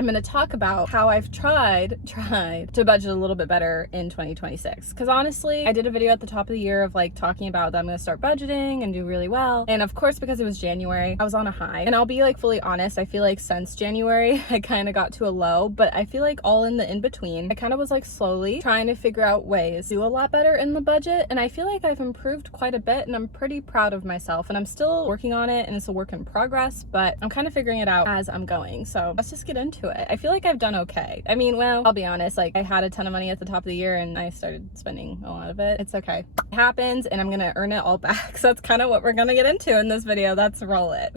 I'm going to talk about how I've tried to budget a little bit better in 2026. Because honestly, I did a video at the top of the year of like talking about that I'm going to start budgeting and do really well. And of course, because it was January, I was on a high. And I'll be like fully honest, I feel like since January, I kind of got to a low, but I feel like all in the in between, I kind of was like slowly trying to figure out ways to do a lot better in the budget. And I feel like I've improved quite a bit and I'm pretty proud of myself. And I'm still working on it and it's a work in progress, but I'm kind of figuring it out as I'm going. So let's just get into it. I feel like I've done okay. I mean, well, I'll be honest, like I had a ton of money at the top of the year and I started spending a lot of it. It's okay. It happens and I'm gonna earn it all back. So that's kind of what we're gonna get into in this video. Let's roll it.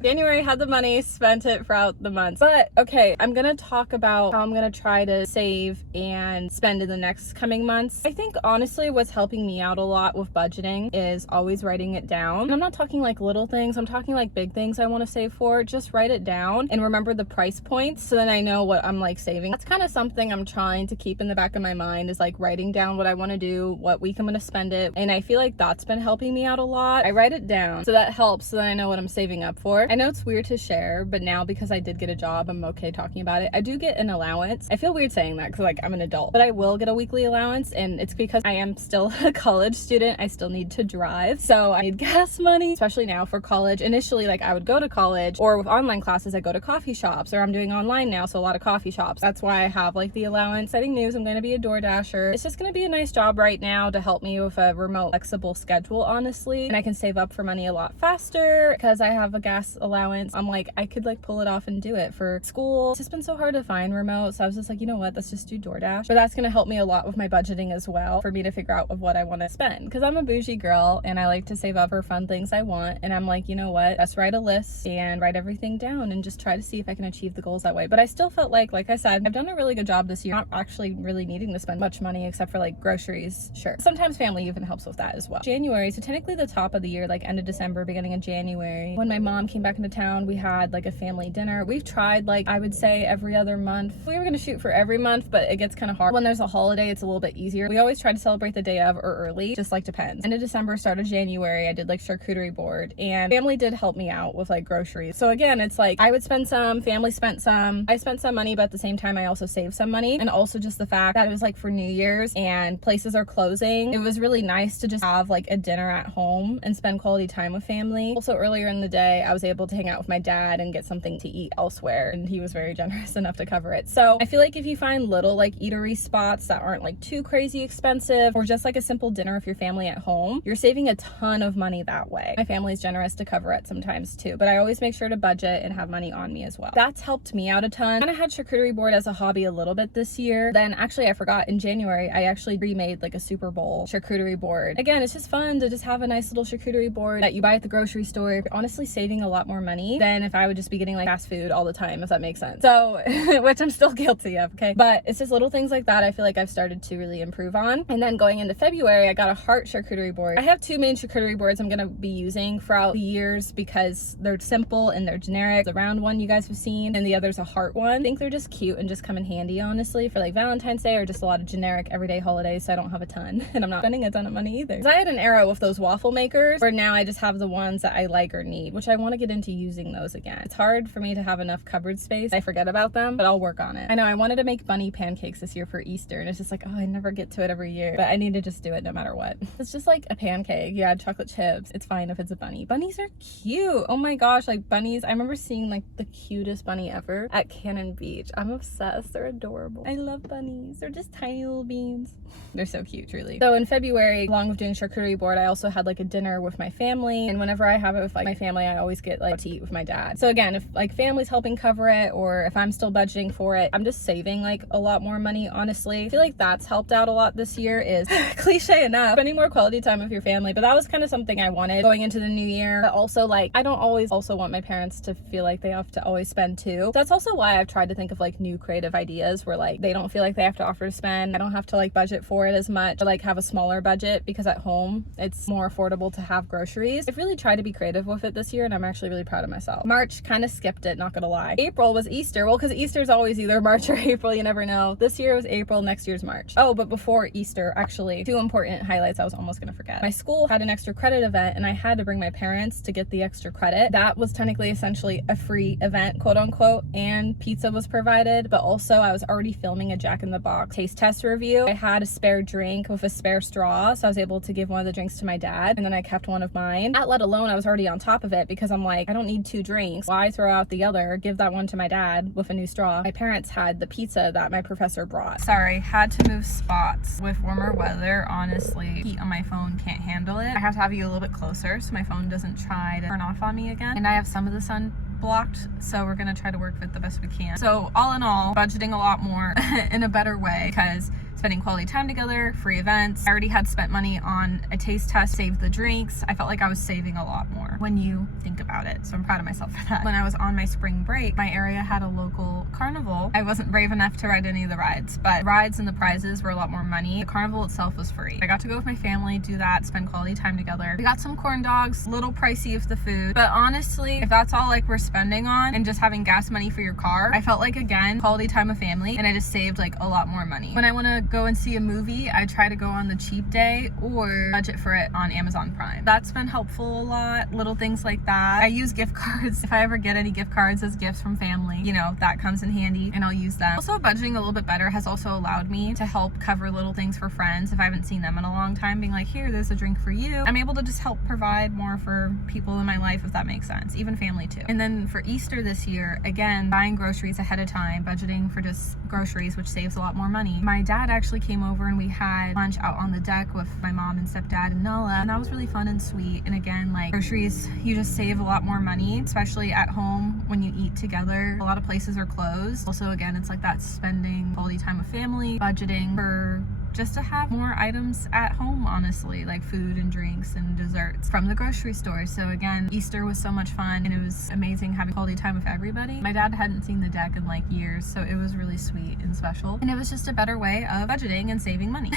January, had the money, spent it throughout the months. But okay, I'm gonna talk about how I'm gonna try to save and spend in the next coming months. I think honestly what's helping me out a lot with budgeting is always writing it down. And I'm not talking like little things, I'm talking like big things I want to save for. Just write it down and remember the price points so then I know what I'm like saving. That's kind of something I'm trying to keep in the back of my mind, is like writing down what I want to do, what week I'm gonna spend it. And I feel like that's been helping me out a lot. I write it down so that helps, so then I know what I'm saving up for. I know it's weird to share, but now because I did get a job, I'm okay talking about it. I do get an allowance. I feel weird saying that because like I'm an adult, but I will get a weekly allowance, and it's because I am still a college student. I still need to drive, so I need gas money, especially now for college. Initially, like I would go to college, or with online classes, I go to coffee shops, or I'm doing online now, so a lot of coffee shops. That's why I have like the allowance. Setting news, I'm going to be a door dasher. It's just going to be a nice job right now to help me with a remote flexible schedule, honestly, and I can save up for money a lot faster because I have a gas allowance. I'm like, I could like pull it off and do it for school. It's just been so hard to find remote, so I was just like, you know what, let's just do DoorDash. But that's gonna help me a lot with my budgeting as well, for me to figure out of what I want to spend, because I'm a bougie girl and I like to save up for fun things I want. And I'm like, you know what, let's write a list and write everything down and just try to see if I can achieve the goals that way. But I still felt like I said, I've done a really good job this year, not actually really needing to spend much money except for like groceries. Sure, sometimes family even helps with that as well. January, so technically the top of the year, like end of December, beginning of January, when my mom came back into town, we had like a family dinner. We've tried, like I would say every other month. We were gonna shoot for every month, but it gets kind of hard. When there's a holiday, it's a little bit easier. We always try to celebrate the day of or early, just like depends. End of December, start of January, I did like charcuterie board, and family did help me out with like groceries. So again, it's like I would spend some, family spent some, I spent some money, but at the same time I also saved some money. And also just the fact that it was like for New Year's and places are closing, it was really nice to just have like a dinner at home and spend quality time with family. Also earlier in the day, I was able to hang out with my dad and get something to eat elsewhere, and he was very generous enough to cover it. So I feel like if you find little like eatery spots that aren't like too crazy expensive, or just like a simple dinner with your family at home, you're saving a ton of money that way. My family's generous to cover it sometimes too, but I always make sure to budget and have money on me as well. That's helped me out a ton. I had charcuterie board as a hobby a little bit this year. Then actually I forgot, in January I actually remade like a Super Bowl charcuterie board. Again, it's just fun to just have a nice little charcuterie board that you buy at the grocery store. You're honestly saving a lot more money than if I would just be getting like fast food all the time, if that makes sense. So which I'm still guilty of, okay, but it's just little things like that I feel like I've started to really improve on. And then going into February, I got a heart charcuterie board. I have two main charcuterie boards I'm gonna be using throughout the years because they're simple and they're generic. The round one you guys have seen, and the other's a heart one. I think they're just cute and just come in handy, honestly, for like Valentine's Day or just a lot of generic everyday holidays, so I don't have a ton and I'm not spending a ton of money either. So I had an era with those waffle makers where now I just have the ones that I like or need, which I want to get into using those again. It's hard for me to have enough cupboard space. I forget about them, but I'll work on it. I know I wanted to make bunny pancakes this year for Easter, and it's just like, oh, I never get to it every year, but I need to just do it no matter what. It's just like a pancake. You add chocolate chips. It's fine if it's a bunny. Bunnies are cute. Oh my gosh, like bunnies. I remember seeing like the cutest bunny ever at Cannon Beach. I'm obsessed. They're adorable. I love bunnies. They're just tiny little beans. They're so cute, truly. So in February, along with doing charcuterie board, I also had like a dinner with my family, and whenever I have it with like my family, I always get like to eat with my dad. So again, if like family's helping cover it, or if I'm still budgeting for it, I'm just saving like a lot more money, honestly. I feel like that's helped out a lot this year, is cliche enough, spending more quality time with your family. But that was kind of something I wanted going into the new year. But also, like, I don't always also want my parents to feel like they have to always spend too. So that's also why I've tried to think of like new creative ideas where like they don't feel like they have to offer to spend. I don't have to like budget for it as much, or like have a smaller budget, because at home it's more affordable to have groceries. I've really tried to be creative with it this year, and I'm actually honestly really proud of myself. March, kind of skipped it, not gonna lie. April was Easter. Well, because Easter's always either March or April, you never know. This year it was April, next year's March. Oh, but before Easter, actually, 2 important highlights I was almost gonna forget. My school had an extra credit event and I had to bring my parents to get the extra credit. That was technically essentially a free event, quote unquote, and pizza was provided, but also I was already filming a Jack in the Box taste test review. I had a spare drink with a spare straw, so I was able to give one of the drinks to my dad, and then I kept one of mine. That let alone I was already on top of it because I'm like, I don't need 2 drinks. Why throw out the other? Give that one to my dad with a new straw. My parents had the pizza that my professor brought. Sorry, had to move spots. With warmer weather, honestly, heat on my phone can't handle it. I have to have you a little bit closer so my phone doesn't try to turn off on me again. And I have some of the sun blocked, so we're gonna try to work with it the best we can. So all in all, budgeting a lot more in a better way, because spending quality time together, free events. I already had spent money on a taste test, saved the drinks. I felt like I was saving a lot more when you think about it. So I'm proud of myself for that. When I was on my spring break, my area had a local carnival. I wasn't brave enough to ride any of the rides, but rides and the prizes were a lot more money. The carnival itself was free. I got to go with my family, do that, spend quality time together. We got some corn dogs, a little pricey with the food, but honestly, if that's all like we're spending on and just having gas money for your car, I felt like, again, quality time with family, and I just saved like a lot more money. When I want to go and see a movie, I try to go on the cheap day or budget for it on Amazon Prime. That's been helpful a lot, little things like that. I use gift cards. If I ever get any gift cards as gifts from family, you know, that comes in handy and I'll use them. Also, budgeting a little bit better has also allowed me to help cover little things for friends if I haven't seen them in a long time, being like, here, there's a drink for you. I'm able to just help provide more for people in my life, if that makes sense, even family too. And then for Easter this year, again, buying groceries ahead of time, budgeting for just groceries, which saves a lot more money. My dad actually came over and we had lunch out on the deck with my mom and stepdad and Nala, and that was really fun and sweet. And again, like groceries, you just save a lot more money, especially at home when you eat together. A lot of places are closed. Also, again, it's like that spending quality time with family, budgeting for just to have more items at home, honestly, like food and drinks and desserts from the grocery store. So again, Easter was so much fun and it was amazing having quality time with everybody. My dad hadn't seen the deck in like years, so it was really sweet and special. And it was just a better way of budgeting and saving money.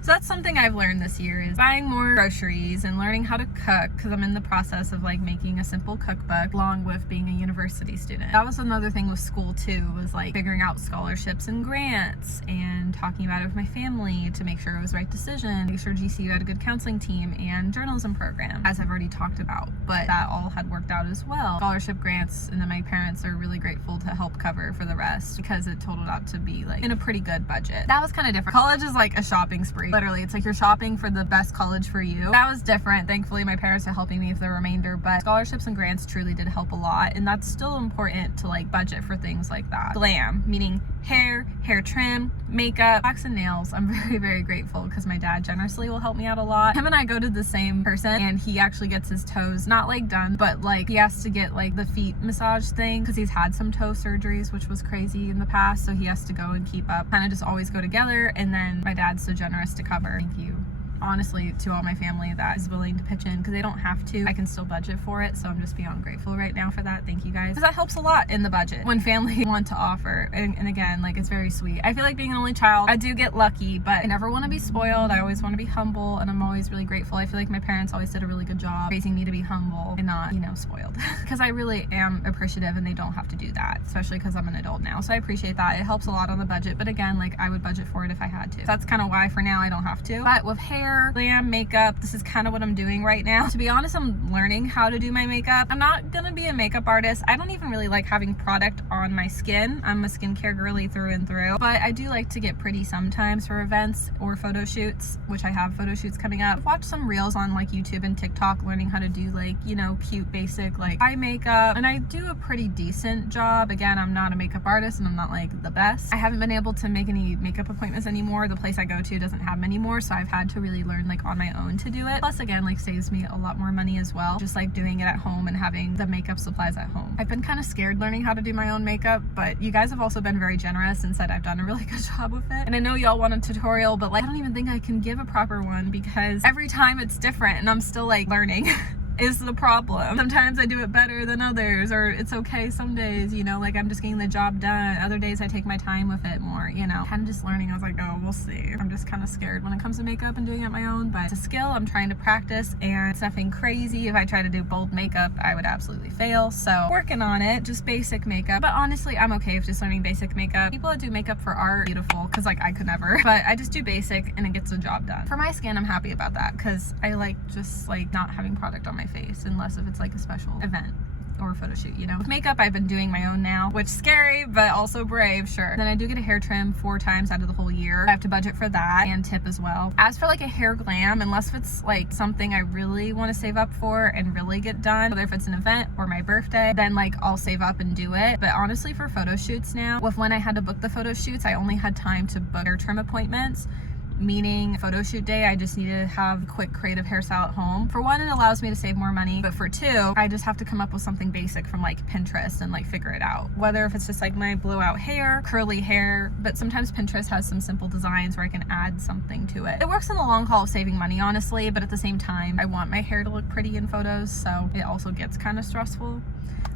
So that's something I've learned this year, is buying more groceries and learning how to cook, because I'm in the process of like making a simple cookbook along with being a university student. That was another thing with school too, was like figuring out scholarships and grants and talking about it with my family to make sure it was the right decision, make sure GCU had a good counseling team and journalism program, as I've already talked about, but that all had worked out as well. Scholarship grants, and then my parents are really grateful to help cover for the rest, because it totaled out to be like in a pretty good budget. That was kind of different. College is like a shopping spree. Literally, it's like you're shopping for the best college for you. That was different. Thankfully, my parents are helping me with the remainder, but scholarships and grants truly did help a lot, and that's still important to like budget for things like that. Glam, meaning hair trim, makeup, wax and nails. I'm very, very grateful because my dad generously will help me out a lot. Him and I go to the same person, and he actually gets his toes not like done, but like he has to get like the feet massage thing because he's had some toe surgeries, which was crazy in the past, so he has to go and keep up. Kind of just always go together, and then my dad's so generous to cover. Thank you, honestly, to all my family that is willing to pitch in, because they don't have to. I can still budget for it, so I'm just beyond grateful right now for that. Thank you guys, because that helps a lot in the budget when family want to offer. And again, like, it's very sweet. I feel like being an only child, I do get lucky, but I never want to be spoiled. I always want to be humble, and I'm always really grateful. I feel like my parents always did a really good job raising me to be humble and not, you know, spoiled, because I really am appreciative, and they don't have to do that, especially because I'm an adult now. So I appreciate that. It helps a lot on the budget, but again, like, I would budget for it if I had to. So that's kind of why for now I don't have to. But with hair, glam, makeup, this is kind of what I'm doing right now. To be honest, I'm learning how to do my makeup. I'm not gonna be a makeup artist. I don't even really like having product on my skin. I'm a skincare girly through and through, but I do like to get pretty sometimes for events or photo shoots, which I have photo shoots coming up. I've watched some reels on like YouTube and TikTok learning how to do like, you know, cute basic like eye makeup, and I do a pretty decent job. Again, I'm not a makeup artist and I'm not like the best. I haven't been able to make any makeup appointments anymore. The place I go to doesn't have many more, so I've had to really learn like on my own to do it. Plus, again, like, saves me a lot more money as well, just like doing it at home and having the makeup supplies at home. I've been kind of scared learning how to do my own makeup, but you guys have also been very generous and said I've done a really good job with it. And I know y'all want a tutorial, but like, I don't even think I can give a proper one because every time it's different and I'm still like learning. is the problem. Sometimes I do it better than others, or it's okay some days, you know, like I'm just getting the job done. Other days I take my time with it more, you know. Kind of just learning. I was like, oh, we'll see. I'm just kind of scared when it comes to makeup and doing it my own, but it's a skill I'm trying to practice, and it's nothing crazy. If I try to do bold makeup, I would absolutely fail. So working on it, just basic makeup. But honestly, I'm okay with just learning basic makeup. People that do makeup for art, beautiful, because like I could never, but I just do basic and it gets the job done. For my skin, I'm happy about that because I like just like not having product on my face unless if it's like a special event or a photo shoot, you know. With makeup, I've been doing my own now, which is scary, but also brave, sure. Then I do get a hair trim 4 times out of the whole year. I have to budget for that and tip as well. As for like a hair glam, unless it's like something I really want to save up for and really get done, whether if it's an event or my birthday, then like I'll save up and do it. But honestly, for photo shoots now, with when I had to book the photo shoots, I only had time to book hair trim appointments. Meaning photo shoot day, I just need to have a quick creative hairstyle at home. For one, it allows me to save more money, but for two, I just have to come up with something basic from like Pinterest and like figure it out. Whether if it's just like my blowout hair, curly hair, but sometimes Pinterest has some simple designs where I can add something to it. It works in the long haul of saving money, honestly, but at the same time, I want my hair to look pretty in photos, so it also gets kind of stressful.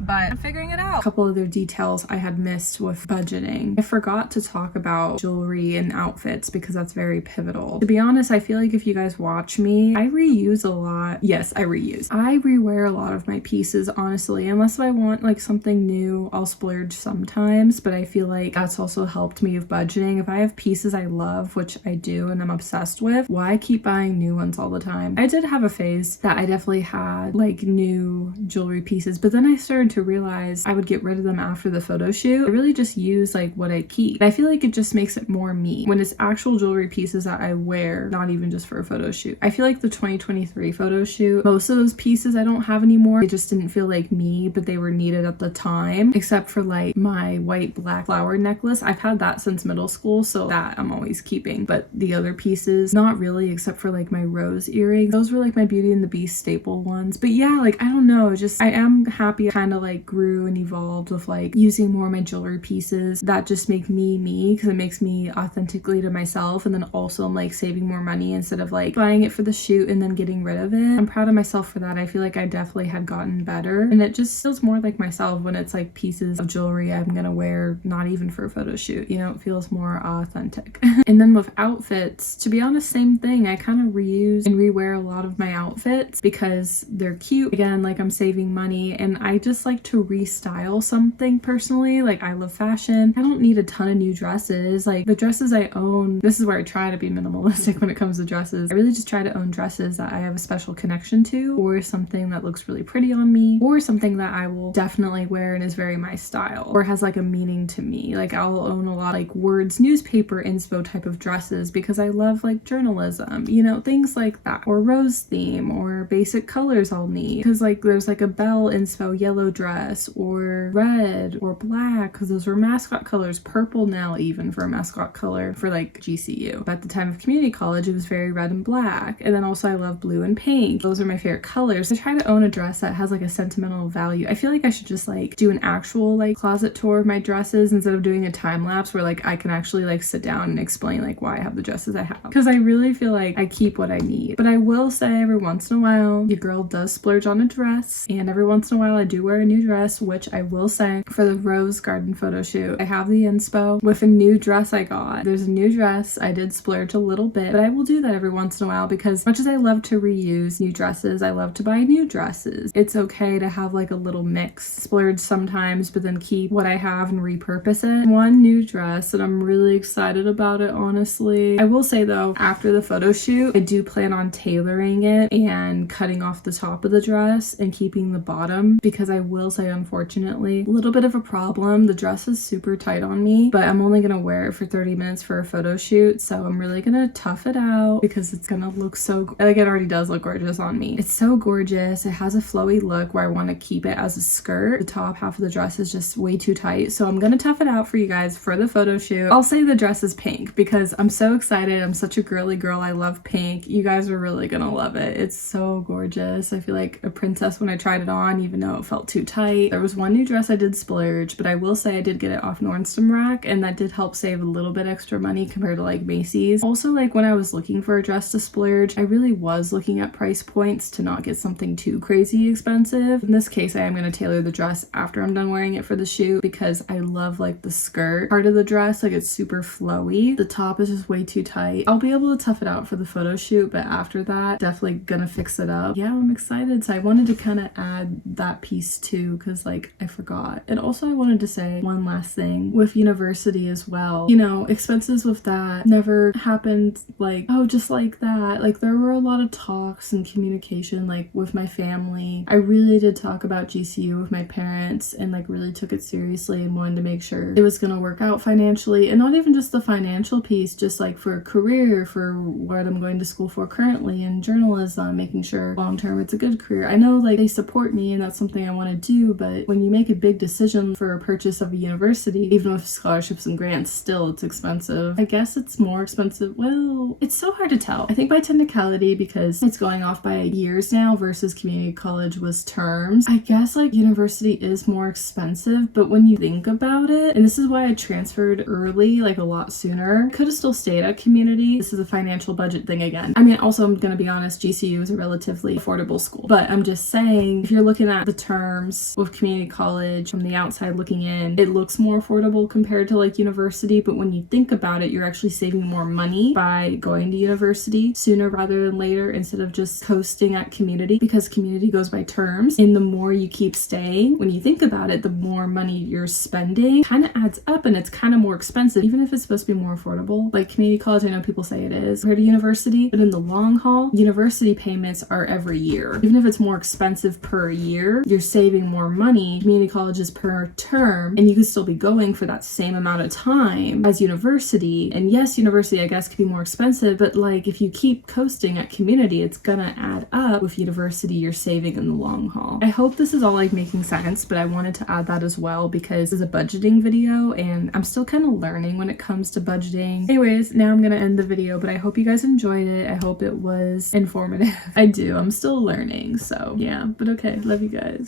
But I'm figuring it out. A couple other details I had missed with budgeting. I forgot to talk about jewelry and outfits because that's very pivotal. To be honest, I feel like if you guys watch me, I reuse a lot. Yes, I reuse. I rewear a lot of my pieces, honestly. Unless I want like something new, I'll splurge sometimes, but I feel like that's also helped me with budgeting. If I have pieces I love, which I do and I'm obsessed with, why keep buying new ones all the time? I did have a phase that I definitely had like new jewelry pieces, but then I started to realize I would get rid of them after the photo shoot. I really just use like what I keep. I feel like it just makes it more me when it's actual jewelry pieces that I wear, not even just for a photo shoot. I feel like the 2023 photo shoot, most of those pieces I don't have anymore. They just didn't feel like me, but they were needed at the time, except for like my white black flower necklace. I've had that since middle school, so that I'm always keeping, but the other pieces, not really, except for like my rose earrings. Those were like my Beauty and the Beast staple ones. But yeah, like I don't know, just I am happy I kind of like grew and evolved with like using more of my jewelry pieces that just make me because it makes me authentically to myself, and then also I'm like saving more money instead of like buying it for the shoot and then getting rid of it. I'm proud of myself for that. I feel like I definitely had gotten better, and it just feels more like myself when it's like pieces of jewelry I'm gonna wear not even for a photo shoot, you know. It feels more authentic. And then with outfits, to be honest, same thing. I kind of reuse and rewear a lot of my outfits because they're cute. Again, like I'm saving money, and I just like to restyle something personally. Like I love fashion. I don't need a ton of new dresses. Like the dresses I own, this is where I try to be minimalistic when it comes to dresses. I really just try to own dresses that I have a special connection to, or something that looks really pretty on me, or something that I will definitely wear and is very my style, or has like a meaning to me. Like I'll own a lot like Words newspaper inspo type of dresses because I love like journalism, you know, things like that, or rose theme, or basic colors I'll need because like there's like a Belle inspo yellow dress, or red or black because those were mascot colors, purple now even for a mascot color for like GCU. But at the time of community college, it was very red and black. And then also I love blue and pink. Those are my favorite colors. I try to own a dress that has like a sentimental value. I feel like I should just like do an actual like closet tour of my dresses instead of doing a time lapse where like I can actually like sit down and explain like why I have the dresses I have, because I really feel like I keep what I need. But I will say every once in a while your girl does splurge on a dress, and every once in a while I do wear a new dress, which I will say for the Rose Garden photo shoot, I have the inspo with a new dress I got. There's a new dress. I did splurge a little bit, but I will do that every once in a while because much as I love to reuse new dresses, I love to buy new dresses. It's okay to have like a little mix, splurge sometimes, but then keep what I have and repurpose it. One new dress, and I'm really excited about it, honestly. I will say though, after the photo shoot, I do plan on tailoring it and cutting off the top of the dress and keeping the bottom, because I will say unfortunately a little bit of a problem. The dress is super tight on me, but I'm only gonna wear it for 30 minutes for a photo shoot, so I'm really gonna tough it out because it's gonna look so like it already does look gorgeous on me. It's so gorgeous. It has a flowy look where I want to keep it as a skirt. The top half of the dress is just way too tight, so I'm gonna tough it out for you guys for the photo shoot. I'll say the dress is pink because I'm so excited. I'm such a girly girl. I love pink. You guys are really gonna love it. It's so gorgeous. I feel like a princess when I tried it on, even though it felt too tight. There was one new dress I did splurge, but I will say I did get it off Nordstrom Rack, and that did help save a little bit extra money compared to like Macy's. Also, like when I was looking for a dress to splurge, I really was looking at price points to not get something too crazy expensive. In this case, I am going to tailor the dress after I'm done wearing it for the shoot because I love like the skirt part of the dress. Like it's super flowy. The top is just way too tight. I'll be able to tough it out for the photo shoot, but after that, definitely gonna fix it up. Yeah, I'm excited. So I wanted to kind of add that piece too because like I forgot. And also I wanted to say one last thing with university as well. You know, expenses with that never happened like, oh, just like that. Like there were a lot of talks and communication like with my family. I really did talk about GCU with my parents and like really took it seriously and wanted to make sure it was gonna work out financially, and not even just the financial piece, just like for a career, for what I'm going to school for currently in journalism, making sure long term it's a good career. I know like they support me and that's something I want to do, but when you make a big decision for a purchase of a university, even with scholarships and grants, still it's expensive. I guess it's more expensive. Well, it's so hard to tell. I think by technicality, because it's going off by years now versus community college was terms, I guess like university is more expensive, but when you think about it, and this is why I transferred early, like a lot sooner, could have still stayed at community. This is a financial budget thing again. I mean, also I'm gonna be honest, GCU is a relatively affordable school, but I'm just saying if you're looking at the terms with community college from the outside looking in, it looks more affordable compared to like university, but when you think about it, you're actually saving more money by going to university sooner rather than later instead of just coasting at community, because community goes by terms, and the more you keep staying, when you think about it, the more money you're spending kind of adds up, and it's kind of more expensive even if it's supposed to be more affordable. Like community college, I know people say it is compared to university, but in the long haul, university payments are every year. Even if it's more expensive per year, you're saving more money. Community college is per term, and you could still be going for that same amount of time as university. And yes, university I guess could be more expensive, but like if you keep coasting at community, it's gonna add up. With university, you're saving in the long haul. I hope this is all like making sense, but I wanted to add that as well because it's a budgeting video and I'm still kind of learning when it comes to budgeting. Anyways, now I'm gonna end the video, but I hope you guys enjoyed it. I hope it was informative. I do. I'm still learning, so yeah, but okay. Love you guys.